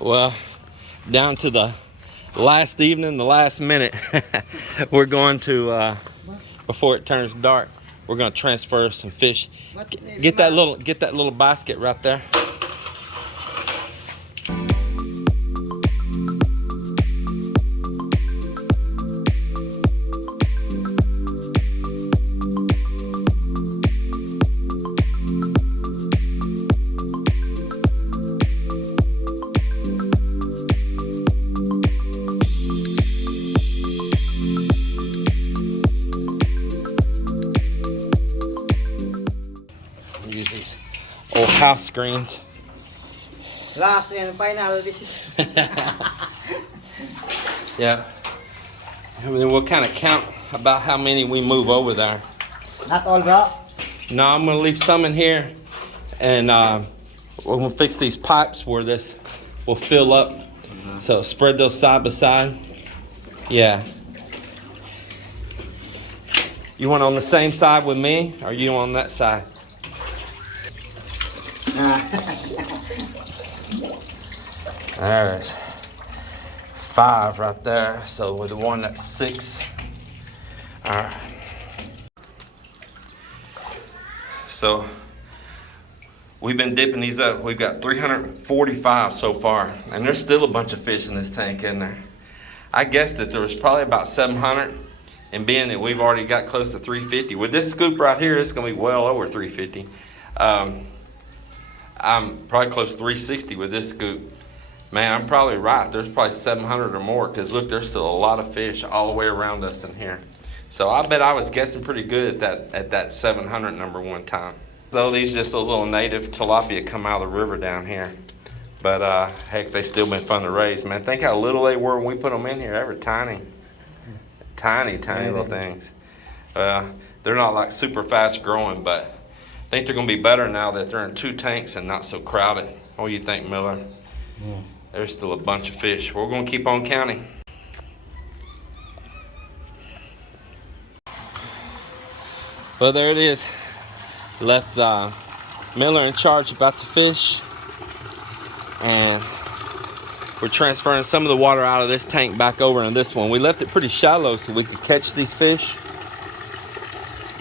Well, down to the last evening, the last minute, we're going to, before it turns dark, we're going to transfer some fish. Get that little basket right there. Use these old house screens. Last and final decision. Yeah. And then we'll kind of count about how many we move over there. Not all, bro. No, I'm gonna leave some in here, and we're gonna fix these pipes where this will fill up. So spread those side by side. Yeah. You want on the same side with me, or you on that side? There's 5 right there. So with the one that's 6. All right. So we've been dipping these up. We've got 345 so far, and there's still a bunch of fish in this tank in there. I guess that there was probably about 700, and being that we've already got close to 350 with this scoop right here, it's gonna be well over 350. I'm probably close to 360 with this scoop. Man, I'm probably right. There's probably 700 or more, because look, there's still a lot of fish all the way around us in here. So I bet I was guessing pretty good at that 700 number one time. Though these just those little native tilapia come out of the river down here. But heck, they still been fun to raise, man. Think how little they were when we put them in here. They were tiny. Tiny little things. They're not like super fast growing, but I think they're gonna be better now that they're in 2 tanks and not so crowded. What do you think, Miller? Yeah. There's still a bunch of fish. We're gonna keep on counting. Well, there it is. Left Miller in charge about the fish, and we're transferring some of the water out of this tank back over in this one. We left it pretty shallow so we could catch these fish,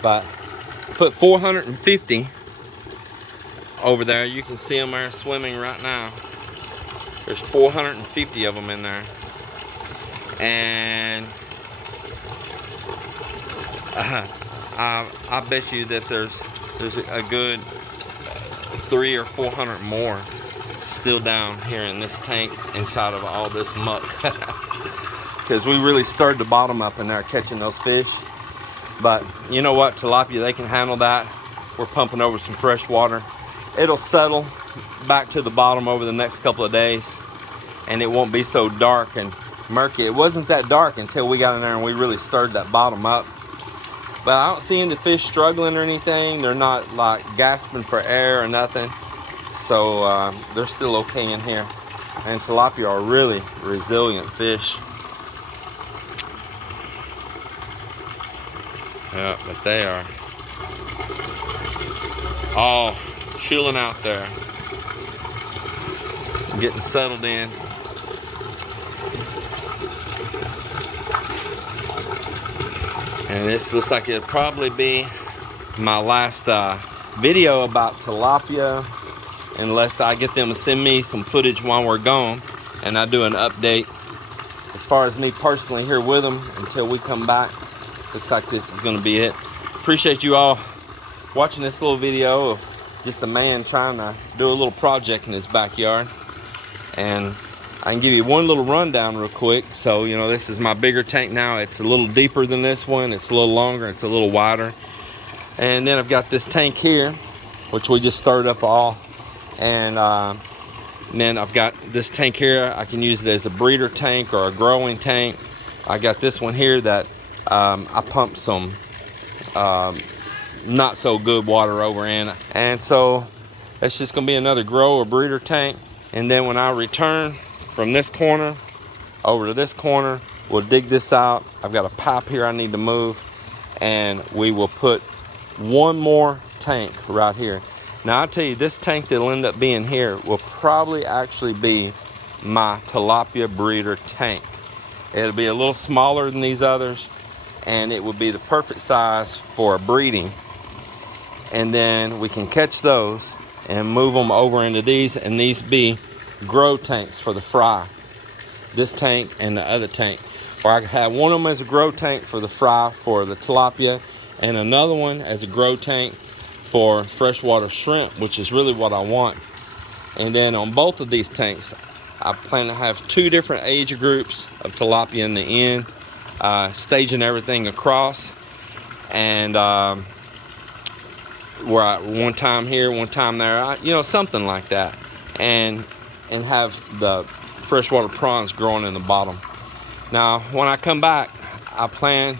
but put 450 over there. You can see them there swimming right now. There's 450 of them in there, and I bet you that there's a good 300 or 400 more still down here in this tank inside of all this muck. Because we really stirred the bottom up in there catching those fish. But you know what, tilapia, they can handle that. We're pumping over some fresh water. It'll settle back to the bottom over the next couple of days, and it won't be so dark and murky. It wasn't that dark until we got in there and we really stirred that bottom up. But I don't see any fish struggling or anything. They're not like gasping for air or nothing. So they're still okay in here. And tilapia are really resilient fish. Yeah, but they are all chilling out there, getting settled in. And this looks like it'll probably be my last video about tilapia, unless I get them to send me some footage while we're gone and I do an update as far as me personally here with them until we come back. Looks like this is going to be it. Appreciate you all watching this little video of just a man trying to do a little project in his backyard. And I can give you one little rundown real quick. So, you know, this is my bigger tank now. It's a little deeper than this one. It's a little longer. It's a little wider. And then I've got this tank here, which we just stirred up all. And then I've got this tank here. I can use it as a breeder tank or a growing tank. I got this one here that I pumped some not so good water over in. And so that's just going to be another grow or breeder tank. And then when I return from this corner over to this corner, we'll dig this out. I've got a pipe here I need to move, and we will put one more tank right here. Now I'll tell you, this tank that'll end up being here will probably actually be my tilapia breeder tank. It'll be a little smaller than these others, and it would be the perfect size for breeding. And then we can catch those and move them over into these, and these be grow tanks for the fry. This tank and the other tank, or I could have one of them as a grow tank for the fry for the tilapia, and another one as a grow tank for freshwater shrimp, which is really what I want. And then on both of these tanks, I plan to have 2 different age groups of tilapia in the end, staging everything across, and where I, one time here, one time there, you know, something like that, and have the freshwater prawns growing in the bottom. Now, when I come back, I plan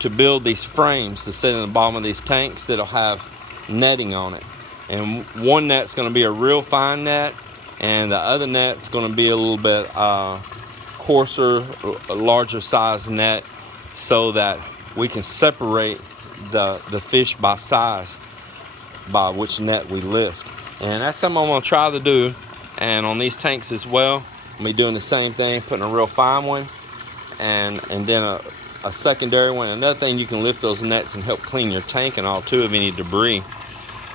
to build these frames to sit in the bottom of these tanks that'll have netting on it. And one net's going to be a real fine net, and the other net's going to be a little bit coarser, a larger size net, so that we can separate the fish by size by which net we lift. And that's something I'm going to try to do. And on these tanks as well, I'll be doing the same thing, putting a real fine one and then a secondary one. Another thing, you can lift those nets and help clean your tank and all too of any debris.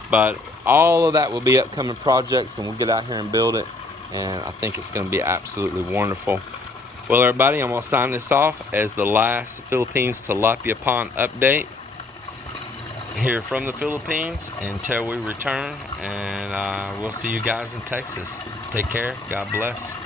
But all of that will be upcoming projects, and we'll get out here and build it, and I think it's going to be absolutely wonderful. Well, everybody, I'm going to sign this off as the last Philippines tilapia pond update here from the Philippines until we return, and we'll see you guys in Texas. Take care. God bless.